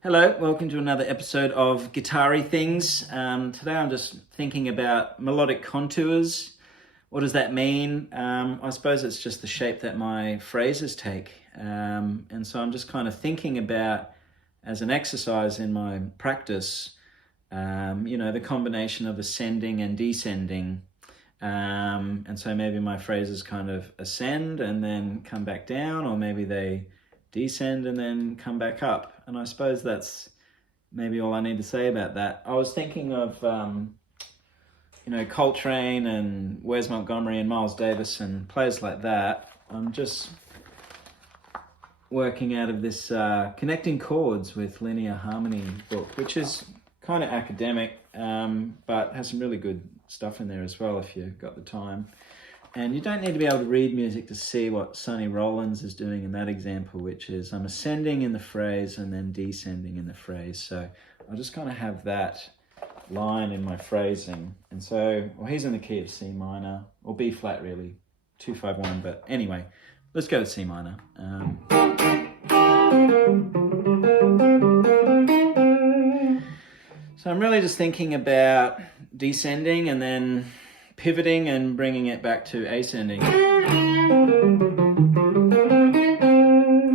Hello, welcome to another episode of Guitar-y Things. Today I'm just thinking about melodic contours. What does that mean? I suppose it's just the shape that my phrases take. And so I'm just kind of thinking about, as an exercise in my practice, the combination of ascending and descending. And so maybe my phrases kind of ascend and then come back down, or maybe they descend and then come back up. And I suppose that's maybe all I need to say about that. I was thinking of, Coltrane and Wes Montgomery and Miles Davis and players like that. I'm just working out of this Connecting Chords with Linear Harmony book, which is kind of academic, but has some really good stuff in there as well if you've got the time. And you don't need to be able to read music to see what Sonny Rollins is doing in that example, which is I'm ascending in the phrase and then descending in the phrase. So I'll just kind of have that line in my phrasing. And so, well, he's in the key of C minor, or B flat really, 2-5-1, but anyway, let's go with C minor. So I'm really just thinking about descending and then pivoting and bringing it back to ascending.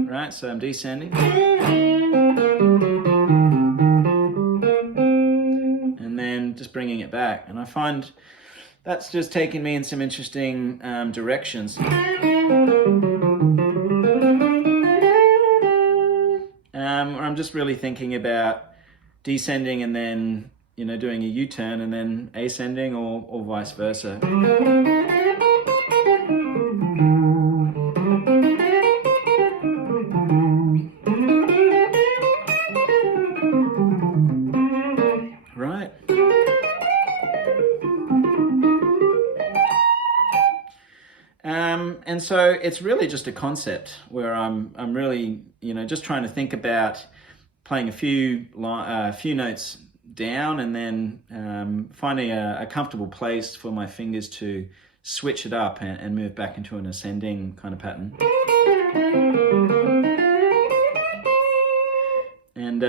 Right, so I'm descending. And then just bringing it back. And I find that's just taking me in some interesting directions. Where I'm just really thinking about descending and then doing a U-turn and then ascending, or vice versa. Right. And so it's really just a concept where I'm really just trying to think about playing a few notes down and then finding a comfortable place for my fingers to switch it up and move back into an ascending kind of pattern. And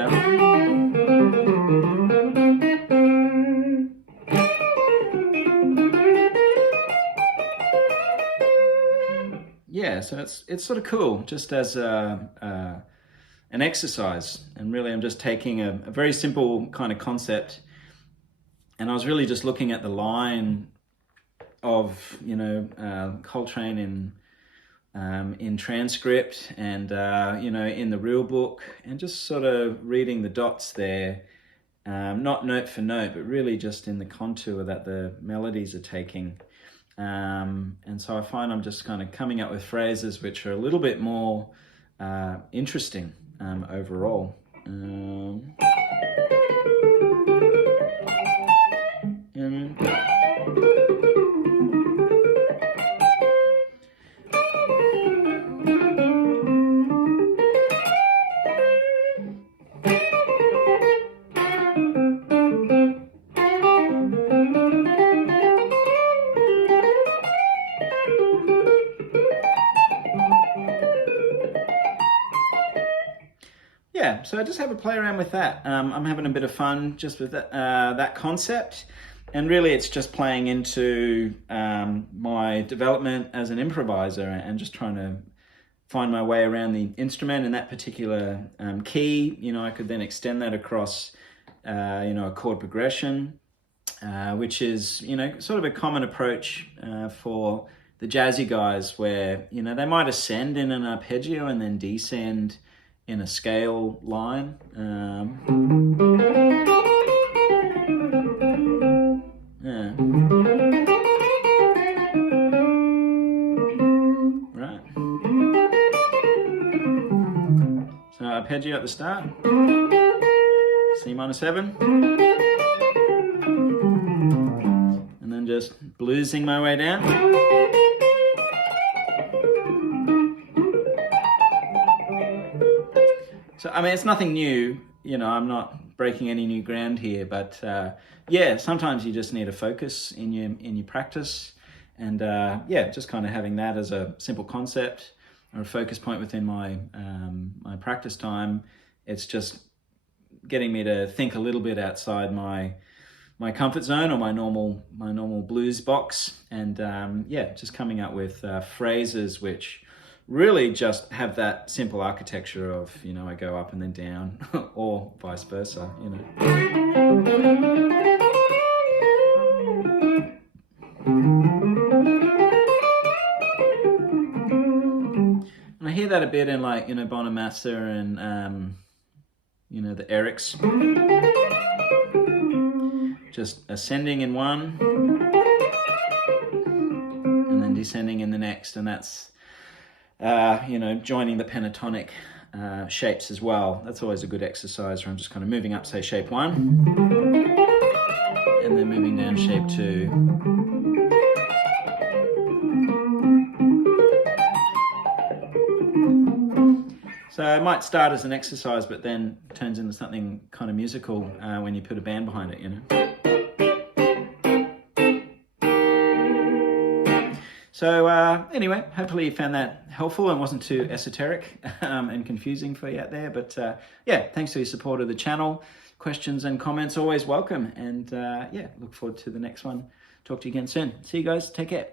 yeah, so it's sort of cool just as an exercise. And really I'm just taking a very simple kind of concept, and I was really just looking at the line of Coltrane in transcript and in the real book, and just sort of reading the dots there, not note for note, but really just in the contour that the melodies are taking. And so I find I'm just kind of coming up with phrases which are a little bit more interesting overall. Yeah, so I just have a play around with that. I'm having a bit of fun just with that concept, and really it's just playing into my development as an improviser and just trying to find my way around the instrument in that particular key. I could then extend that across a chord progression, which is sort of a common approach for the jazzy guys, where they might ascend in an arpeggio and then descend in a scale line. Yeah. Right. So arpeggio at the start. C minor 7. And then just bluesing my way down. So, I mean, it's nothing new, I'm not breaking any new ground here, but yeah, sometimes you just need a focus in your practice, and just kind of having that as a simple concept or a focus point within my my practice time. It's just getting me to think a little bit outside my comfort zone or my normal blues box, and yeah, just coming up with phrases which really just have that simple architecture of, you know, I go up and then down, or vice versa, you know. And I hear that a bit in, like, you know, Bonamassa and you know, the Erics. Just ascending in one and then descending in the next, and that's you know, joining the pentatonic shapes as well. That's always a good exercise where I'm just kind of moving up, say, shape 1, and then moving down shape 2. So it might start as an exercise, but then turns into something kind of musical when you put a band behind it, you know. So anyway, hopefully you found that helpful and wasn't too esoteric and confusing for you out there. But yeah, thanks for your support of the channel. Questions and comments always welcome. And yeah, look forward to the next one. Talk to you again soon. See you guys. Take care.